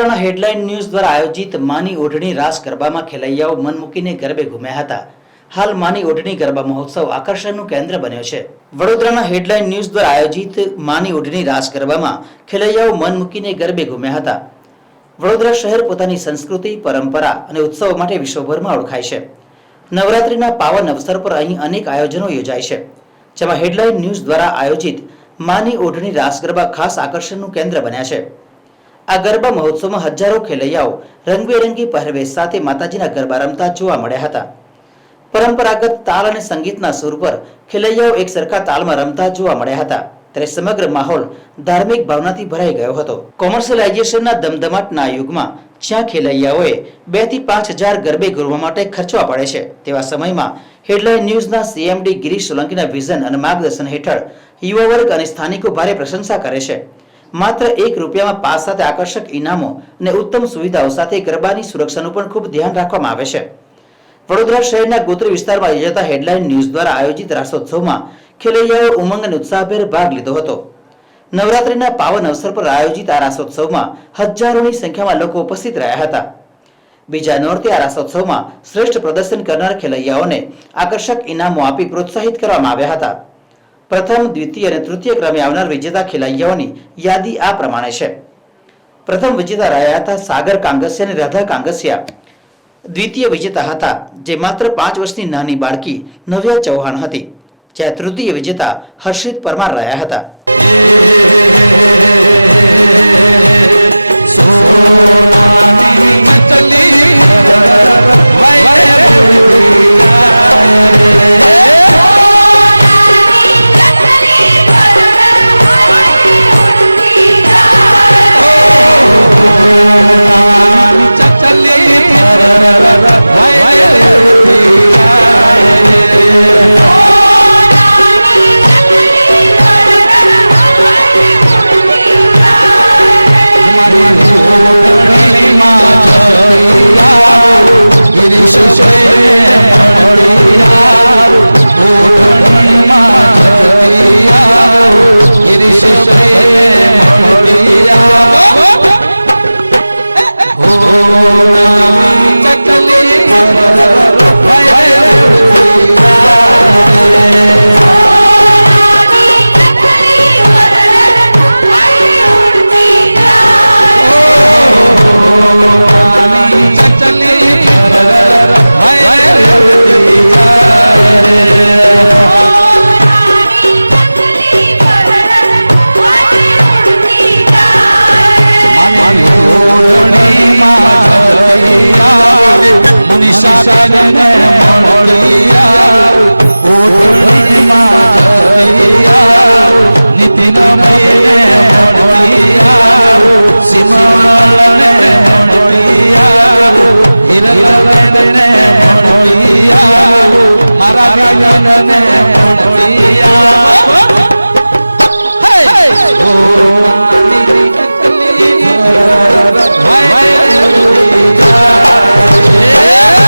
વડોદરાના headline news દ્વારા આયોજિત માની ઓઢણી રાસ ગરબામાં ખેલૈયાઓ મન મૂકીને ગરબે ઘૂમ્યા હતા। હાલ માની ઓઢણી ગરબા મહોત્સવ આકર્ષણનું કેન્દ્ર બન્યો છે। વડોદરાના હેડલાઇન ન્યૂઝ દ્વારા આયોજિત માની ઓઢણી રાસ ગરબામાં ખેલૈયાઓ મન મૂકીને ગરબે ઘૂમ્યા હતા। વડોદરા શહેર પોતાની સંસ્કૃતિ, પરંપરા અને ઉત્સવો માટે વિશ્વભરમાં ઓળખાય છે। નવરાત્રિના પાવન અવસર પર અહીં અનેક આયોજનો યોજાય છે, જેમાં હેડલાઇન ન્યૂઝ દ્વારા આયોજિત માની ઓઢણી રાસ ગરબા ખાસ આકર્ષણનું કેન્દ્ર બન્યા છે। આ ગરબા મહોત્સવમાં હજારો ખેલૈયાઓ રંગબેરંગી પહેરવેશ સાથે માતાજીના ગરબા રમતા જોવા મળ્યા હતા। પરંપરાગત તાલ અને સંગીતના સુર પર ખેલૈયાઓ એક સરખા તાલમાં રમતા જોવા મળ્યા હતા, ત્યારે સમગ્ર માહોલ ધાર્મિક ભાવનાથી ભરાઈ ગયો હતો। કોમર્શિયલાઇઝેશનના ધમધમાટના યુગમાં જ્યાં ખેલૈયાઓએ 2 થી 5 હજાર ગરબે ઘૂમવા માટે ખર્ચવા પડે છે, તેવા સમયમાં હેડલાઇન ન્યૂઝના સીએમડી ગિરીશ સોલંકીના વિઝન અને માર્ગદર્શન હેઠળ યુવા વર્ગ અને સ્થાનિકો ભારે પ્રશંસા કરે છે। માત્ર 1 રૂપિયામાં પાસ સાથે આકર્ષક ઇનામો અને ઉત્તમ સુવિધાઓ સાથે ગરબાની સુરક્ષાનું પણ ખૂબ ધ્યાન રાખવામાં આવે છે। વડોદરા શહેરના ગોત્રી વિસ્તારમાં યોજાતા હેડલાઇન ન્યૂઝ દ્વારા આયોજિત રાસોત્સવમાં ખેલૈયાઓ ઉમંગ અને ઉત્સાહભેર ભાગ લીધો હતો। નવરાત્રિના પાવન અવસર પર આયોજિત આ રાસોત્સવમાં હજારોની સંખ્યામાં લોકો ઉપસ્થિત રહ્યા હતા। બીજા નોરતે આ રાસોત્સવમાં શ્રેષ્ઠ પ્રદર્શન કરનાર ખેલૈયાઓને આકર્ષક ઇનામો આપી પ્રોત્સાહિત કરવામાં આવ્યા હતા। પ્રથમ, દ્વિતીય અને તૃતીય ક્રમે આવનાર વિજેતા ખેલૈયાઓની યાદી આ પ્રમાણે છે। પ્રથમ વિજેતા રહ્યા હતા સાગર કાંગસિયા અને રાધા કાંગસિયા। દ્વિતીય વિજેતા હતા જે માત્ર 5 વર્ષની નાની બાળકી નવ્યા ચૌહાણ હતી, જ્યારે તૃતીય વિજેતા હર્ષિત પરમાર રહ્યા હતા। મારા